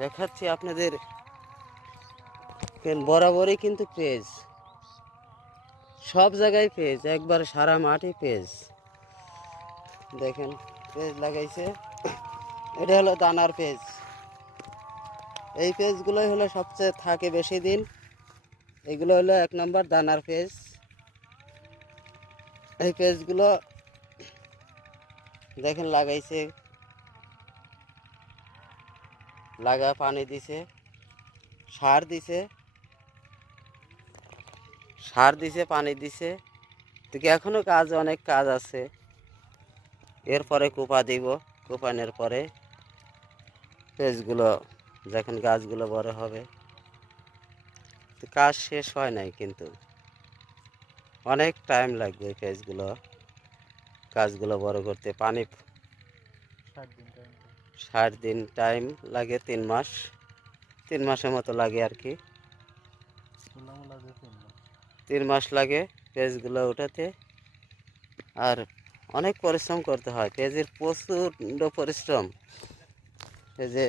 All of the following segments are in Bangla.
দেখাচ্ছি আপনাদের বরাবরই কিন্তু পেজ, সব জায়গায় পেজ, একবার সারা মাঠে পেজ। দেখেন পেজ লাগাইছে, এটা হলো দানার পেজ। এই পেজগুলোই হলো সবচেয়ে থাকে বেশি দিন। এগুলো হলো 1 নম্বর দানার পেজ। এই পেজগুলো দেখেন লাগাইছে, লাগা পানি দিছে, সার দিছে, পানি দিছে। তো এখনো অনেক কাজ আছে। এরপরে কোপা দিব, কোপানোর পরে পেজগুলো যখন গাছগুলো বড় হবে, তো কাজ শেষ হয় নাই, কিন্তু অনেক টাইম লাগবে গাছগুলো বড় করতে। পানি 60 দিন টাইম লাগে, 3 মাস, 3 মাসের মতো লাগে আর কি। 3 মাস লাগে পেজগুলো উঠাতে। আর অনেক পরিশ্রম করতে হয়, পেজের প্রচণ্ড পরিশ্রম। এই যে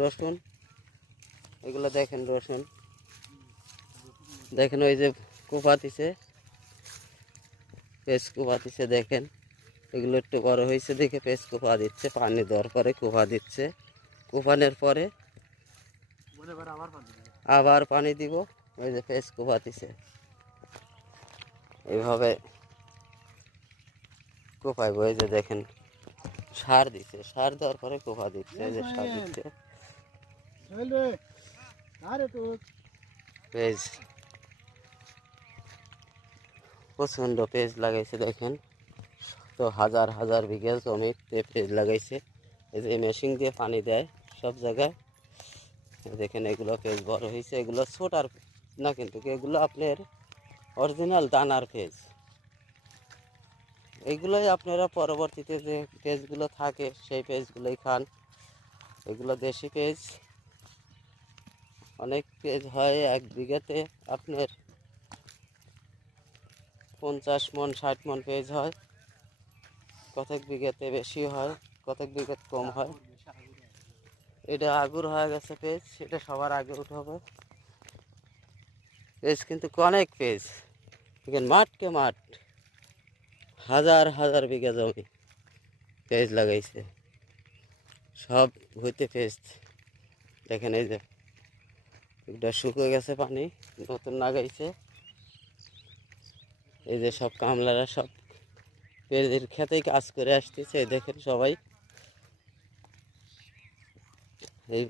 রসুন, এগুলো দেখেন রসুন, দেখেন ওই যে কোপা দিছে, পেজ কোপা দিচ্ছে। দেখেন এগুলো একটু বড় হয়েছে দেখে পেজ কোপা দিচ্ছে, পানি দেওয়ার পরে কোপা দিচ্ছে। কোপানোর পরে আবার পানি দিব। ওই যে পেজ কোপা দিচ্ছে, এইভাবে কোপাইব। ওই যে দেখেন সার দিচ্ছে, সার দেওয়ার পরে কোপা দিচ্ছে। এই যে সার দিচ্ছে, পেজ প্রচণ্ড পেজ লাগাইছে। দেখেন তো হাজার হাজার বিঘা জমিতে পেজ লাগাইছে। এই যে মেশিন দিয়ে পানি দেয় সব জায়গায়। দেখেন এগুলো পেজ বড় হয়েছে। এগুলো ছোটার না, কিন্তু এগুলো আপনার অরিজিনাল দানার পেজ। এইগুলোই আপনারা পরবর্তীতে যে পেজগুলো থাকে সেই পেজগুলোই খান। এগুলো দেশি পেজ। অনেক পেজ হয়, 1 বিঘাতে আপনার 50 মণ 60 মণ পেজ হয়। কতক বিঘাতে বেশি হয়, কতক বিঘাতে কম হয়। এটা আগুর হয়ে গেছে পেজ, এটা সবার আগে উঠাবে। পেজ কিন্তু অনেক পেজ, দেখেন মাঠকে মাঠ, হাজার হাজার বিঘা জমি পেজ লাগাইছে, সব হইতে পেজ। দেখেন এই যে এটা শুকিয়ে গেছে, পানি নতুন লাগাইছে। এই যে সব কামলারা সব পেজের খেতেই কাজ করে আসতেছে। দেখেন সবাই এই